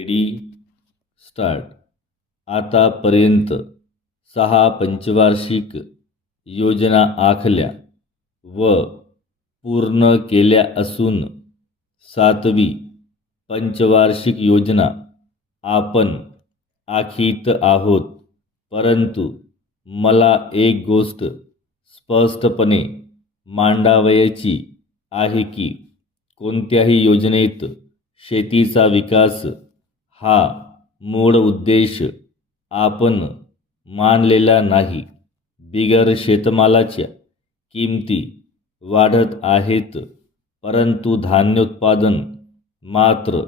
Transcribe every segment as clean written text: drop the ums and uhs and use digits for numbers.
Ready start. आतापर्यंत 6 पंचवार्षिक योजना आखल्या व पूर्ण केल्या असून 7वी पंचवार्षिक योजना आपण आखीत आहोत. परंतु मला एक गोष्ट स्पष्टपणे मांडावयाची आहे की कोणत्याही योजनेत शेतीचा विकास हा मूळ उद्देश आपण मानलेला नाही. बिगर शेतमालाच्या किमती वाढत आहेत, परंतु धान्योत्पादन मात्र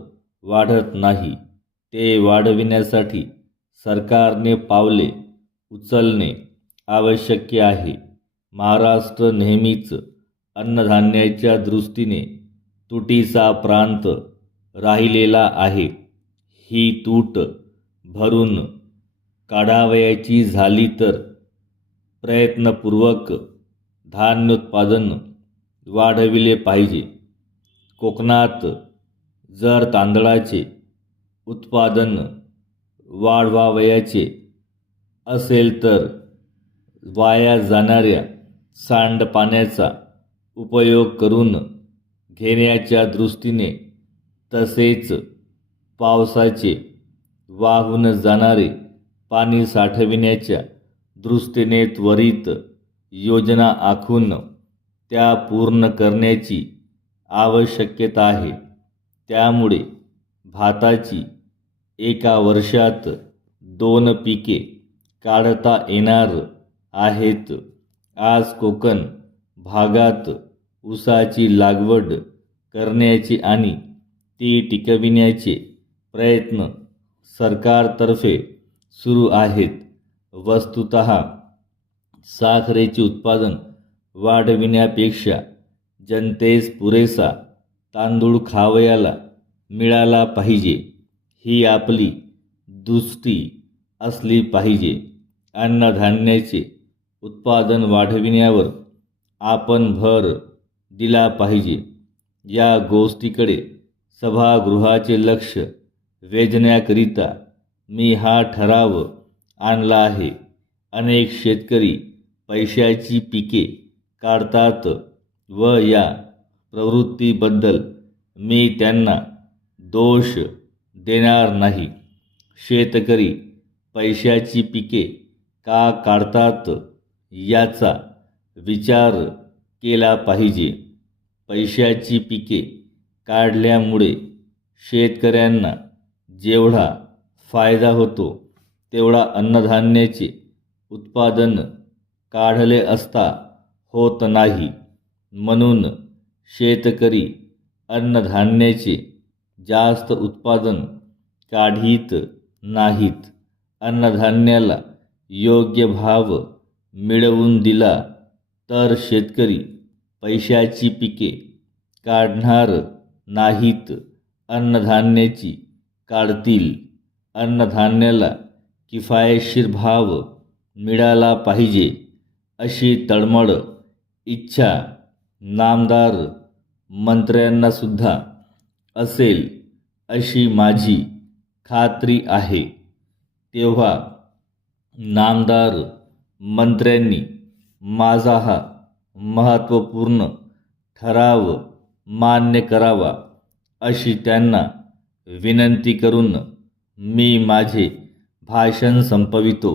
वाढत नाही. ते वाढविण्यासाठी सरकारने पावले उचलणे आवश्यक आहे. महाराष्ट्र नेहमीच अन्नधान्याच्या दृष्टीने तुटीचा प्रांत राहिलेला आहे. ही तूट भरून काढावयाची झाली तर प्रयत्नपूर्वक धान्योत्पादन वाढविले पाहिजे. कोकणात जर तांदळाचे उत्पादन वाढवावयाचे असेल तर वाया जाणाऱ्या सांडपाण्याचा उपयोग करून घेण्याच्या दृष्टीने तसेच पावसाचे वाहून जाणारे पाणी साठविण्याच्या दृष्टीने त्वरित योजना आखून त्या पूर्ण करण्याची आवश्यकता आहे. त्यामुळे भाताची एका वर्षात 2 पिके काढता येणार आहेत. आज कोकण भागात ऊसाची लागवड करण्याचे आणि ती टिकविण्याचे प्रयत्न सरकारतर्फे सुरू आहेत. वस्तुतः साखरेचे उत्पादन वाढविण्यापेक्षा जनतेस पुरेसा तांदूळ खावयाला मिळाला पाहिजे, ही आपली दृष्टी असली पाहिजे. अन्नधान्याचे उत्पादन वाढविण्यावर आपण भर दिला पाहिजे. या गोष्टीकडे सभागृहाचे लक्ष वेधण्याकरिता मी हा ठराव आणला आहे. अनेक शेतकरी पैशाची पिके काढतात व या प्रवृत्तीबद्दल मी त्यांना दोष देणार नाही. शेतकरी पैशाची पिके का काढतात याचा विचार केला पाहिजे. पैशाची पिके काढल्यामुळे शेतकऱ्यांना जेवढा फायदा होतो तेवढा अन्नधान्याचे उत्पादन काढले असता होत नाही. म्हणून शेतकरी अन्नधान्याचे जास्त उत्पादन काढीत नाहीत. अन्नधान्याला योग्य भाव मिळवून दिला तर शेतकरी पैशाची पिके काढणार नाहीत, अन्नधान्याची काढतील. अन्नधान्याला किफायतशीर भाव मिळाला पाहिजे अशी तळमळ इच्छा नामदार मंत्र्यांनासुद्धा असेल अशी माझी खात्री आहे. तेव्हा नामदार मंत्र्यांनी माझा हा महत्त्वपूर्ण ठराव मान्य करावा अशी त्यांना विनंती करून मी माझे भाषण संपवितो.